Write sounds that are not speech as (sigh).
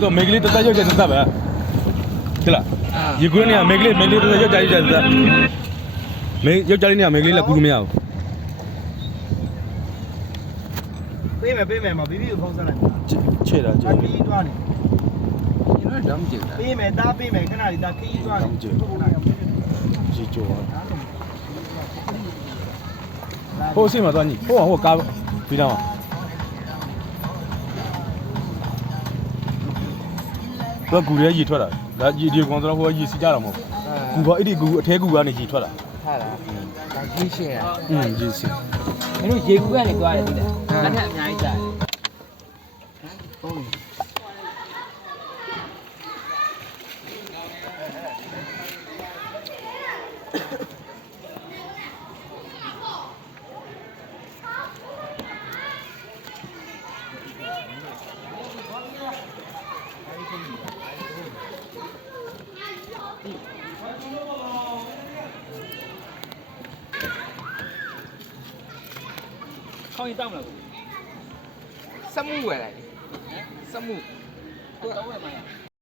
ဆိုမိန်းကလေးတစ်သက်ရုပ်ချက်တစ်သက်ပဲဟုတ်လားရေခွင်းနေကမိန်းကလေးမိန်းကလေးတစ်သက်ရုပ်ချက်တစ်သက်မိန်းရုပ်ချက်လေးနေကမိန်းကလေးလည်းကူလို့မရဘူးပေးမယ်ပေးမယ်မဘီဘီကိုဖုန်းဆက်လိုက်ချဲ့တာချဲ့အခီးသွားနေကျွန်တော်တော့မကြည့်ဘူးပေးမယ်တားပေးမယ်ခဏလေးတားခီးသွားနေရေကြောဟိုအစီမှာသွားညဟိုဟိုကားပြီးတော့ တော့ကူရဲရေထွက်တာဒါရေဒီကောင်ဆိုတော့ဟိုရေစီကြတာမဟုတ်ဘူးကူကအဲ့ဒီကူအထဲကူကနေရေထွက်တာ ဟာလားဒါကြီးရှယ်တာ อืมရေစီ မင်းတို့ရေကူးကနေသွားတယ်ဒီလားလက်ထက်အများကြီးကြာတယ် ဟုတ် (laughs) ခေါင်းရင်တောက်မလားကိုစက်မှုဝယ်လိုက်စက်မှုတော့ဝယ်မှာရ